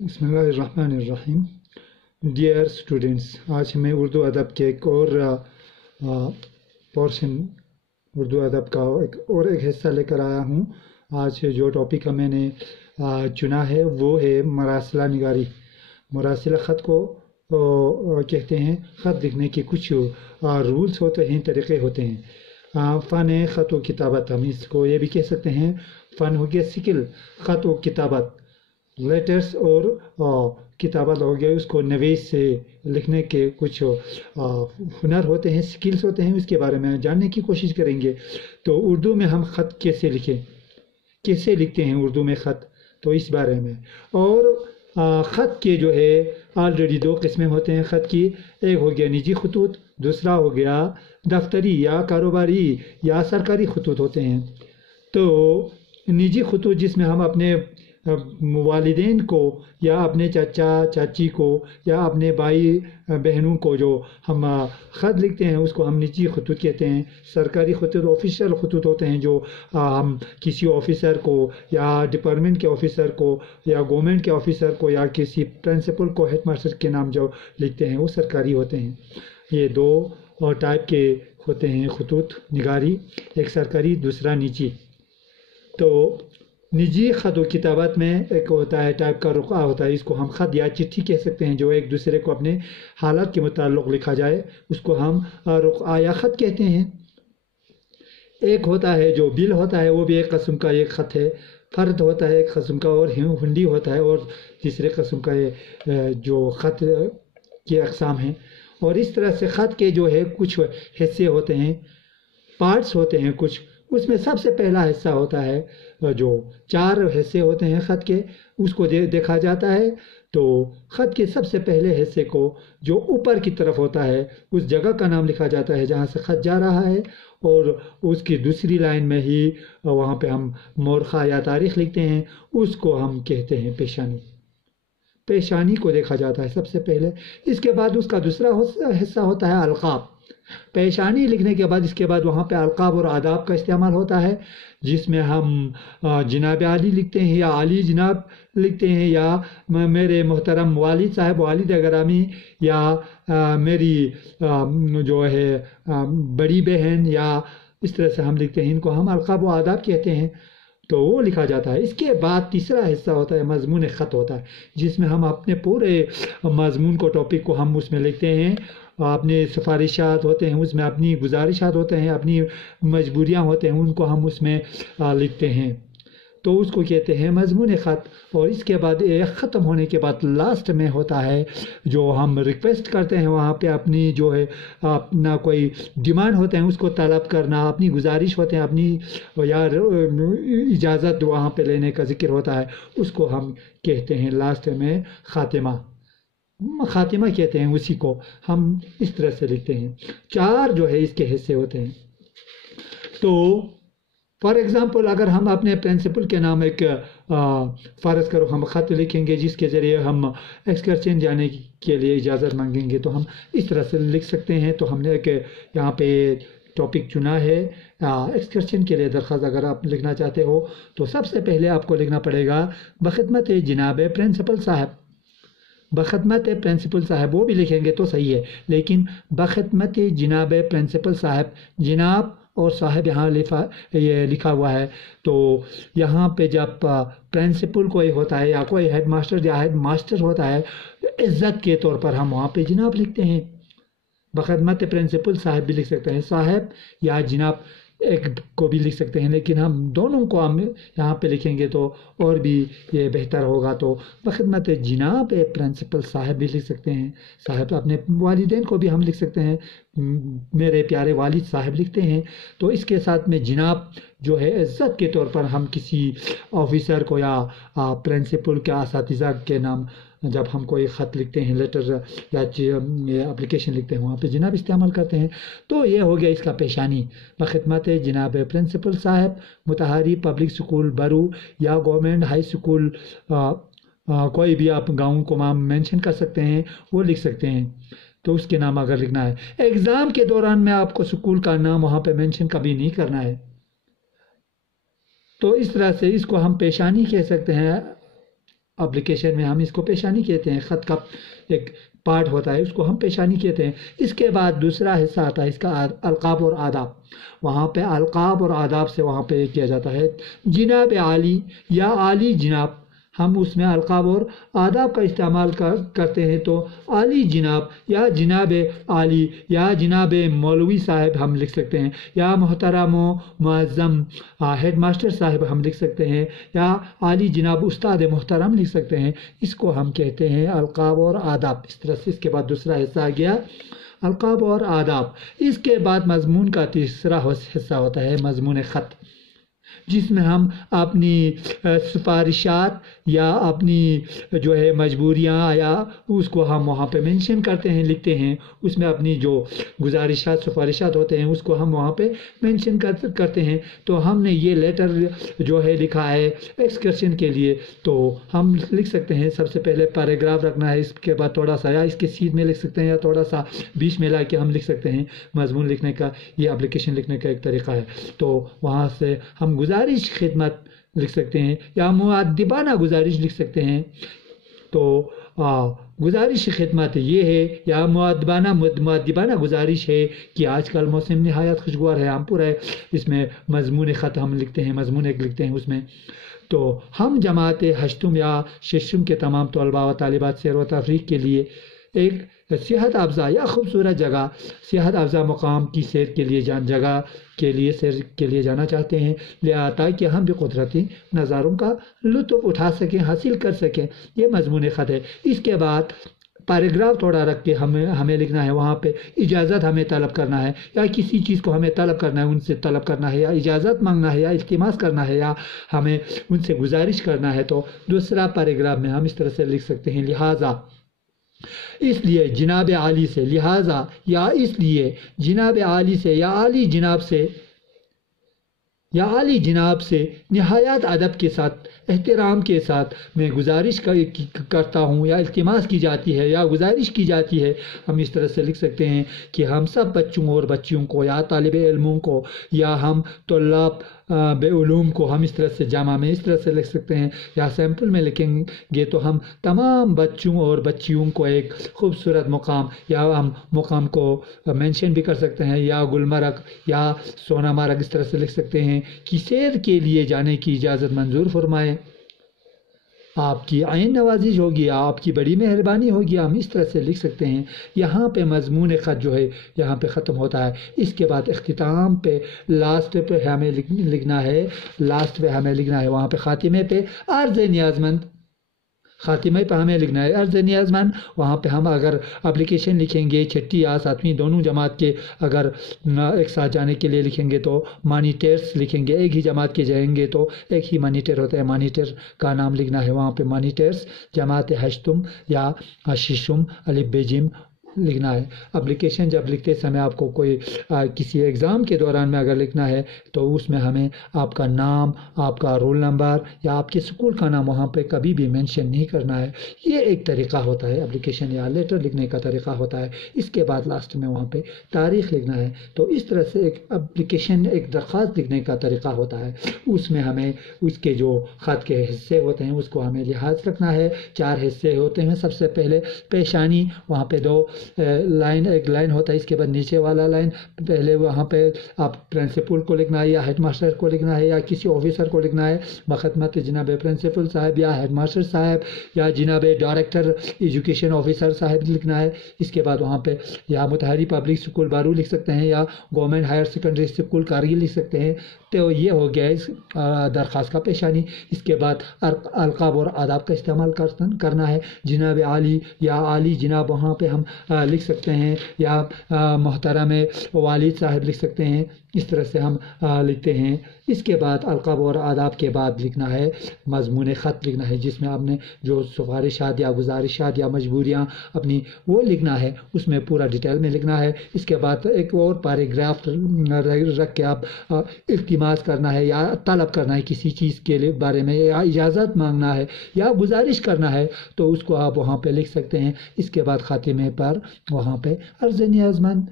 بسم اللہ الرحمن الرحیم۔ ڈیئر اسٹوڈینٹس، آج میں اردو ادب کے ایک اور پورشن اردو ادب کا ایک حصہ لے کر آیا ہوں۔ آج جو ٹاپک میں نے چنا ہے وہ ہے مراسلہ نگاری۔ مراسلہ خط کو کہتے ہیں۔ خط لکھنے کے کچھ رولز ہوتے ہیں، طریقے ہوتے ہیں۔ فن خط و کتابت، ہم اس کو یہ بھی کہہ سکتے ہیں فن ہو گیا سکل، خط و کتابت لیٹرز، اور کتابت ہو گیا اس کو نویس سے لکھنے کے کچھ ہنر ہوتے ہیں، سکلز ہوتے ہیں۔ اس کے بارے میں جاننے کی کوشش کریں گے۔ تو اردو میں ہم خط کیسے لکھیں، کیسے لکھتے ہیں اردو میں خط، تو اس بارے میں۔ اور خط کے جو ہے آلریڈی دو قسمیں ہوتے ہیں خط کی۔ ایک ہو گیا نجی خطوط، دوسرا ہو گیا دفتری یا کاروباری یا سرکاری خطوط ہوتے ہیں۔ تو نجی خطوط جس میں ہم اپنے والدین کو یا اپنے چچا چاچی کو یا اپنے بھائی بہنوں کو جو ہم خط لکھتے ہیں اس کو ہم نجی خطوط کہتے ہیں۔ سرکاری خطوط آفیشیل خطوط ہوتے ہیں جو ہم کسی آفیسر کو یا ڈپارٹمنٹ کے آفیسر کو یا گورنمنٹ کے آفیسر کو یا کسی پرنسپل کو، ہیڈ ماسٹر کے نام جو لکھتے ہیں وہ سرکاری ہوتے ہیں۔ یہ دو ٹائپ کے ہوتے ہیں خطوط نگاری، ایک سرکاری دوسرا نجی۔ تو نجی خط و کتابت میں ایک ہوتا ہے ٹائپ کا رقعہ ہوتا ہے، اس کو ہم خط یا چٹھی کہہ سکتے ہیں، جو ایک دوسرے کو اپنے حالات کے متعلق لکھا جائے اس کو ہم رقعہ یا خط کہتے ہیں۔ ایک ہوتا ہے جو بل ہوتا ہے، وہ بھی ایک قسم کا ایک خط ہے۔ فرد ہوتا ہے ایک قسم کا، اور ہنڈی ہوتا ہے اور تیسرے قسم کا جو خط کے اقسام ہیں۔ اور اس طرح سے خط کے جو ہے کچھ حصے ہوتے ہیں، پارٹس ہوتے ہیں کچھ۔ اس میں سب سے پہلا حصہ ہوتا ہے، جو 4 حصے ہوتے ہیں خط کے، اس کو دیکھا جاتا ہے۔ تو خط کے سب سے پہلے حصے کو جو اوپر کی طرف ہوتا ہے اس جگہ کا نام لکھا جاتا ہے جہاں سے خط جا رہا ہے، اور اس کی دوسری لائن میں ہی وہاں پہ ہم مورخہ یا تاریخ لکھتے ہیں، اس کو ہم کہتے ہیں پیشانی۔ پیشانی کو دیکھا جاتا ہے سب سے پہلے۔ اس کے بعد اس کا دوسرا حصہ ہوتا ہے القاب۔ پیشانی لکھنے کے بعد اس کے بعد وہاں پہ القاب اور آداب کا استعمال ہوتا ہے، جس میں ہم جناب عالی لکھتے ہیں یا علی جناب لکھتے ہیں، یا میرے محترم والد صاحب، والد گرامی، یا میری جو ہے بڑی بہن، یا اس طرح سے ہم لکھتے ہیں۔ ان کو ہم القاب و آداب کہتے ہیں۔ تو وہ لکھا جاتا ہے۔ اس کے بعد تیسرا حصہ ہوتا ہے مضمون خط ہوتا ہے، جس میں ہم اپنے پورے مضمون کو، ٹاپک کو ہم اس میں لکھتے ہیں۔ اپنے سفارشات ہوتے ہیں اس میں، اپنی گزارشات ہوتے ہیں، اپنی مجبوریاں ہوتے ہیں، ان کو ہم اس میں لکھتے ہیں۔ تو اس کو کہتے ہیں مضمون خط۔ اور اس کے بعد ختم ہونے کے بعد لاسٹ میں ہوتا ہے جو ہم ریکویسٹ کرتے ہیں، وہاں پہ اپنی جو ہے اپنا کوئی ڈیمانڈ ہوتے ہیں اس کو طلب کرنا، اپنی گزارش ہوتے ہیں، اپنی یا اجازت وہاں پہ لینے کا ذکر ہوتا ہے، اس کو ہم کہتے ہیں لاسٹ میں خاتمہ۔ خاتمہ کہتے ہیں اسی کو، ہم اس طرح سے لکھتے ہیں۔ 4 جو ہے اس کے حصے ہوتے ہیں۔ تو فار ایگزامپل اگر ہم اپنے پرنسپل کے نام ایک فرض کرو ہم خط لکھیں گے جس کے ذریعے ہم ایکسکرشن جانے کے لیے اجازت مانگیں گے، تو ہم اس طرح سے لکھ سکتے ہیں۔ تو ہم نے ایک یہاں پہ ٹاپک چنا ہے ایکسکرشن کے لیے درخواست اگر آپ لکھنا چاہتے ہو، تو سب سے پہلے آپ کو لکھنا پڑے گا بخدمت جناب پرنسپل صاحب۔ بخدمت پرنسپل صاحب وہ بھی لکھیں گے تو صحیح ہے، لیکن بخدمت جناب پرنسپل صاحب، جناب اور صاحب یہاں یہ لکھا ہوا ہے۔ تو یہاں پہ جب پرنسپل کوئی ہوتا ہے یا کوئی ہیڈ ماسٹر یا ہیڈ ماسٹر ہوتا ہے، عزت کے طور پر ہم وہاں پہ جناب لکھتے ہیں۔ بخدمت پرنسپل صاحب بھی لکھ سکتے ہیں، صاحب یا جناب ایک کو بھی لکھ سکتے ہیں، لیکن ہم دونوں کو ہم یہاں پہ لکھیں گے تو اور بھی یہ بہتر ہوگا۔ تو بخدمت جناب پرنسپل صاحب بھی لکھ سکتے ہیں، صاحب اپنے والدین کو بھی ہم لکھ سکتے ہیں، میرے پیارے والد صاحب لکھتے ہیں۔ تو اس کے ساتھ میں جناب جو ہے عزت کے طور پر ہم کسی آفیسر کو یا پرنسپل کے اساتذہ کے نام جب ہم کوئی خط لکھتے ہیں، لیٹر یا اپلیکیشن لکھتے ہیں، وہاں پہ جناب استعمال کرتے ہیں۔ تو یہ ہو گیا اس کا پیشانی، بخدمت جناب پرنسپل صاحب۔ متحری پبلک سکول برو یا گورنمنٹ ہائی سکول، کوئی بھی آپ گاؤں کو نام مینشن کر سکتے ہیں، وہ لکھ سکتے ہیں۔ تو اس کے نام اگر لکھنا ہے، ایگزام کے دوران میں آپ کو سکول کا نام وہاں پہ مینشن کبھی نہیں کرنا ہے۔ تو اس طرح سے اس کو ہم پیشانی کہہ سکتے ہیں۔ اپلیکیشن میں ہم اس کو پیشانی کہتے ہیں، خط کا ایک پارٹ ہوتا ہے، اس کو ہم پیشانی کہتے ہیں۔ اس کے بعد دوسرا حصہ آتا ہے اس کا القاب اور آداب۔ وہاں پہ القاب اور آداب سے وہاں پہ کیا جاتا ہے جناب عالی یا عالی جناب، ہم اس میں القاب اور آداب کا استعمال کرتے ہیں، تو عالی جناب یا جناب عالی یا جناب مولوی صاحب ہم لکھ سکتے ہیں، یا محترم و معظم ہیڈ ماسٹر صاحب ہم لکھ سکتے ہیں، یا عالی جناب استاد محترم لکھ سکتے ہیں۔ اس کو ہم کہتے ہیں القاب اور آداب۔ اس طرح سے اس کے بعد دوسرا حصہ آ گیا القاب اور آداب۔ اس کے بعد مضمون کا تیسرا حصہ ہوتا ہے مضمون خط، جس میں ہم اپنی سفارشات یا اپنی جو ہے مجبوریاں یا اس کو ہم وہاں پہ مینشن کرتے ہیں، لکھتے ہیں، اس میں اپنی جو گزارشات سفارشات ہوتے ہیں اس کو ہم وہاں پہ مینشن کرتے ہیں۔ تو ہم نے یہ لیٹر جو ہے لکھا ہے ایکسکرشن کے لیے، تو ہم لکھ سکتے ہیں سب سے پہلے پیراگراف رکھنا ہے، اس کے بعد تھوڑا سا یا اس کے سیدھ میں لکھ سکتے ہیں یا تھوڑا سا بیچ میں لا کے ہم لکھ سکتے ہیں۔ مضمون لکھنے کا یہ اپلیکیشن لکھنے کا ایک طریقہ ہے۔ تو وہاں سے ہم گزارش خدمت لکھ سکتے ہیں یا مؤدبانہ گزارش لکھ سکتے ہیں۔ تو گزارش خدمت یہ ہے یا مؤدبانہ گزارش ہے کہ آج کل موسم نہایت خوشگوار ہے، ہم پورا اس میں مضمون خط ہم لکھتے ہیں، مضمون ایک لکھتے ہیں اس میں۔ تو ہم جماعت ہشتم یا ششم کے تمام طلباء و طالبات سیر و تفریح کے لیے ایک صحت افزا یا خوبصورت جگہ، صحت افزا مقام کی سیر کے لیے سیر کے لیے جانا چاہتے ہیں، تاکہ ہم بھی قدرتی نظاروں کا لطف اٹھا سکیں، حاصل کر سکیں۔ یہ مضمون خط ہے۔ اس کے بعد پیراگراف تھوڑا رکھ کے ہمیں لکھنا ہے، وہاں پہ اجازت ہمیں طلب کرنا ہے، یا کسی چیز کو ہمیں طلب کرنا ہے، ان سے طلب کرنا ہے یا اجازت مانگنا ہے یا التماس کرنا ہے یا ہمیں ان سے گزارش کرنا ہے۔ تو دوسرا پیراگراف میں ہم اس طرح سے لکھ سکتے ہیں، لہٰذا اس لیے جناب عالی سے، لہٰذا یا اس لیے جناب عالی سے یا عالی جناب سے نہایت ادب کے ساتھ، احترام کے ساتھ میں گزارش کرتا ہوں یا التماس کی جاتی ہے یا گزارش کی جاتی ہے۔ ہم اس طرح سے لکھ سکتے ہیں کہ ہم سب بچوں اور بچیوں کو یا طالب علموں کو یا ہم طلاب علوم کو ہم اس طرح سے جامع میں اس طرح سے لکھ سکتے ہیں، یا سیمپل میں لکھیں گے تو ہم تمام بچوں اور بچیوں کو ایک خوبصورت مقام یا ہم مقام کو مینشن بھی کر سکتے ہیں، یا گلمرگ یا سونامرگ اس طرح سے لکھ سکتے ہیں کہ سیر کے لیے جانے کی اجازت منظور فرمائیں، آپ کی عین نوازش ہوگی، آپ کی بڑی مہربانی ہوگی، ہم اس طرح سے لکھ سکتے ہیں۔ یہاں پہ مضمون خط جو ہے یہاں پہ ختم ہوتا ہے۔ اس کے بعد اختتام پہ لاسٹ پہ ہمیں لکھنا ہے وہاں پہ خاتمے پہ عرض نیازمند، خاتمے پہ ہمیں لکھنا ہے عرض نیازمند۔ وہاں پہ ہم اگر اپلیکیشن لکھیں گے 6 یا 7ویں دونوں جماعت کے اگر ایک ساتھ جانے کے لیے لکھیں گے تو مانیٹرس لکھیں گے، ایک ہی جماعت کے جائیں گے تو ایک ہی مانیٹر ہوتا ہے، مانیٹر کا نام لکھنا ہے وہاں پہ مانیٹرس جماعت ہشتم یا ششم الف ب ج لکھنا ہے۔ اپلیکیشن جب لکھتے سمے آپ کو کوئی کسی ایگزام کے دوران میں اگر لکھنا ہے تو اس میں ہمیں آپ کا نام، آپ کا رول نمبر یا آپ کے اسکول کا نام وہاں پہ کبھی بھی مینشن نہیں کرنا ہے۔ یہ ایک طریقہ ہوتا ہے اپلیکیشن یا لیٹر لکھنے کا طریقہ ہوتا ہے۔ اس کے بعد لاسٹ میں وہاں پہ تاریخ لکھنا ہے۔ تو اس طرح سے ایک اپلیکیشن ایک درخواست لکھنے کا طریقہ ہوتا ہے۔ اس میں ہمیں اس کے جو خط کے حصے ہوتے ہیں اس کو ہمیں لحاظ رکھنا ہے۔ 4 حصے ہوتے ہیں۔ سب سے پہلے پیشانی، وہاں پہ 2 ایک لائن ہوتا ہے، اس کے بعد نیچے والا لائن، پہلے وہاں پہ آپ پرنسپل کو لکھنا ہے یا ہیڈ ماسٹر کو لکھنا ہے یا کسی آفیسر کو لکھنا ہے بخدمت جناب پرنسپل صاحب یا ہیڈ ماسٹر صاحب یا جناب ڈائریکٹر ایجوکیشن آفیسر صاحب لکھنا ہے۔ اس کے بعد وہاں پہ یا متحری پبلک اسکول بارو لکھ سکتے ہیں یا government higher secondary school Kargil لکھ سکتے ہیں۔ تو یہ ہو گیا اس درخواست کا پیشانی۔ اس کے بعد القاب اور آداب کا استعمال کرنا ہے۔ جناب عالی یا عالی جناب وہاں پہ ہم لکھ سکتے ہیں یا محترم والد صاحب لکھ سکتے ہیں۔ اس طرح سے ہم لکھتے ہیں۔ اس کے بعد القاب اور آداب کے بعد لکھنا ہے مضمون خط لکھنا ہے، جس میں آپ نے جو سفارشات یا گزارشات یا مجبوریاں اپنی وہ لکھنا ہے، اس میں پورا ڈیٹیل میں لکھنا ہے۔ اس کے بعد ایک اور پیراگراف رکھ کے آپ التماس کرنا ہے یا طلب کرنا ہے کسی چیز کے بارے میں یا اجازت مانگنا ہے یا گزارش کرنا ہے تو اس کو آپ وہاں پہ لکھ سکتے ہیں۔ اس کے بعد خاتمے پر وہاں پہ عرض نیازمند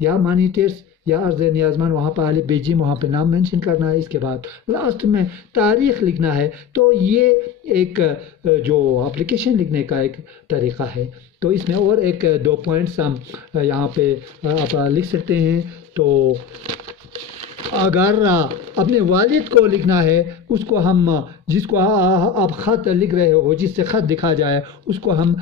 یا مانیٹرس یا عرض نیازمند وہاں پہ الف بے جیم وہاں پہ نام مینشن کرنا ہے. اس کے بعد لاسٹ میں تاریخ لکھنا ہے. تو یہ ایک جو اپلیکیشن لکھنے کا ایک طریقہ ہے. تو اس میں اور ایک 2 پوائنٹس ہم یہاں پہ آپ لکھ سکتے ہیں. تو اگر اپنے والد کو لکھنا ہے اس کو ہم جس کو آپ خط لکھ رہے ہو جس سے خط دکھا جائے اس کو ہم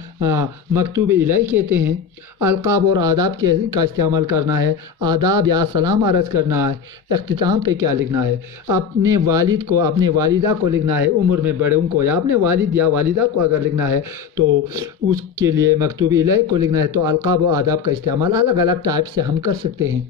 مکتوب الہی کہتے ہیں. القاب اور آداب کا استعمال کرنا ہے. آداب یا سلام عرض کرنا ہے. اختتام پہ کیا لکھنا ہے؟ اپنے والد کو اپنے والدہ کو لکھنا ہے عمر میں بڑوں کو، یا اپنے والد یا والدہ کو اگر لکھنا ہے تو اس کے لیے مکتوب الہی کو لکھنا ہے. تو القاب و آداب کا استعمال الگ الگ ٹائپ سے ہم کر سکتے ہیں.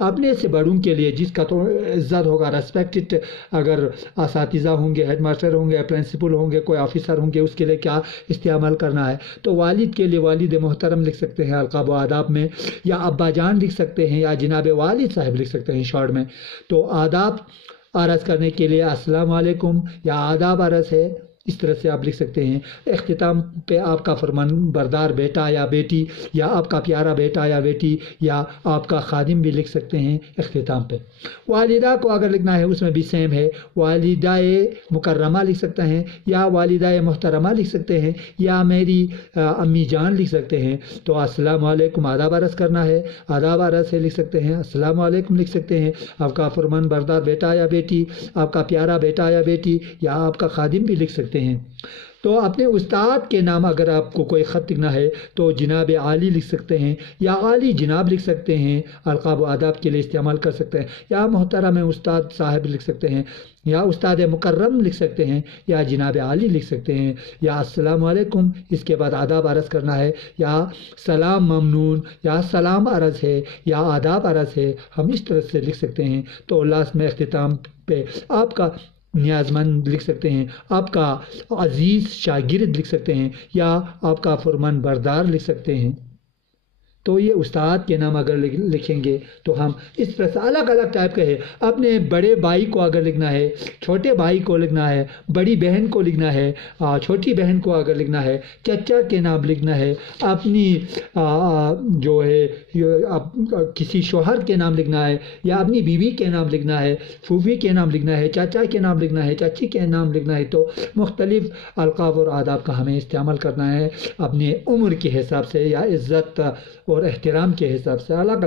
اپنے سے بڑوں کے لیے جس کا تو عزت ہوگا، ریسپیکٹڈ اگر اساتذہ ہوں گے، ہیڈ ماسٹر ہوں گے، پرنسپل ہوں گے، کوئی آفیسر ہوں گے، اس کے لیے کیا استعمال کرنا ہے. تو والد کے لیے والد محترم لکھ سکتے ہیں القاب و آداب میں، یا ابا جان لکھ سکتے ہیں، یا جناب والد صاحب لکھ سکتے ہیں شارٹ میں. تو آداب عرض کرنے کے لیے السلام علیکم یا آداب عرض ہے، اس طرح سے آپ لکھ سکتے ہیں. اختتام پہ آپ کا فرمان بردار بیٹا یا بیٹی، یا آپ کا پیارا بیٹا یا بیٹی، یا آپ کا خادم بھی لکھ سکتے ہیں اختتام پہ. والدہ کو اگر لکھنا ہے اس میں بھی سیم ہے. والدہ مکرمہ لکھ سکتے ہیں، یا والدہ محترمہ لکھ سکتے ہیں، یا میری امی جان لکھ سکتے ہیں. تو السلام علیکم آداب عرض کرنا ہے، آداب عرض ہے لکھ سکتے ہیں. السلام علیکم لکھ سکتے ہیں. آپ کا فرمان بردار بیٹا یا بیٹی، آپ کا پیارا بیٹا یا بیٹی، یا آپ کا خادم بھی لکھ سکتے ہیں. تو اپنے استاد کے نام اگر آپ کو کوئی خط لکھنا ہے تو جناب عالی لکھ سکتے ہیں، یا عالی جناب لکھ سکتے ہیں. القاب و آداب کے لیے استعمال کر سکتے ہیں. یا محترم استاد صاحب لکھ سکتے ہیں، یا استاد مکرم لکھ سکتے ہیں، یا جناب عالی لکھ سکتے ہیں. یا السلام علیکم اس کے بعد آداب عرض کرنا ہے، یا سلام ممنون، یا سلام عرض ہے، یا آداب عرض ہے. ہم اس طرح سے لکھ سکتے ہیں. تو لاسٹ میں اختتام پہ آپ کا نیازمند لکھ سکتے ہیں، آپ کا عزیز شاگرد لکھ سکتے ہیں، یا آپ کا فرمان بردار لکھ سکتے ہیں. تو یہ استاد کے نام اگر لکھیں گے تو ہم اس طرح سے الگ الگ ٹائپ کا ہے. اپنے بڑے بھائی کو اگر لکھنا ہے، چھوٹے بھائی کو لکھنا ہے، بڑی بہن کو لکھنا ہے، چھوٹی بہن کو اگر لکھنا ہے، چچا کے نام لکھنا ہے، اپنی جو ہے کسی شوہر کے نام لکھنا ہے، یا اپنی بیوی کے نام لکھنا ہے، پھوپھی کے نام لکھنا ہے، چاچا کے نام لکھنا ہے، چاچی کے نام لکھنا ہے. تو مختلف القاب اور آداب کا ہمیں استعمال کرنا ہے اپنے عمر کے حساب سے، یا عزت اور احترام کے حساب سے. الگ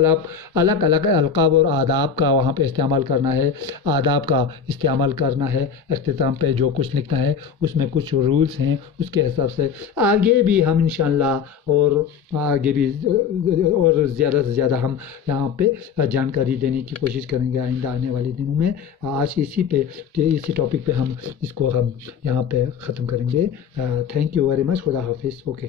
الگ القاب اور آداب کا وہاں پہ استعمال کرنا ہے، آداب کا استعمال کرنا ہے. اختتام پہ جو کچھ لکھنا ہے اس میں کچھ رولز ہیں، اس کے حساب سے آگے بھی ہم انشاءاللہ اور آگے بھی اور زیادہ سے زیادہ ہم یہاں پہ جانکاری دینے کی کوشش کریں گے آئندہ آنے والے دنوں میں. آج اسی ٹاپک پہ ہم اس کو یہاں پہ ختم کریں گے. Thank you very much. خدا حافظ. اوکے.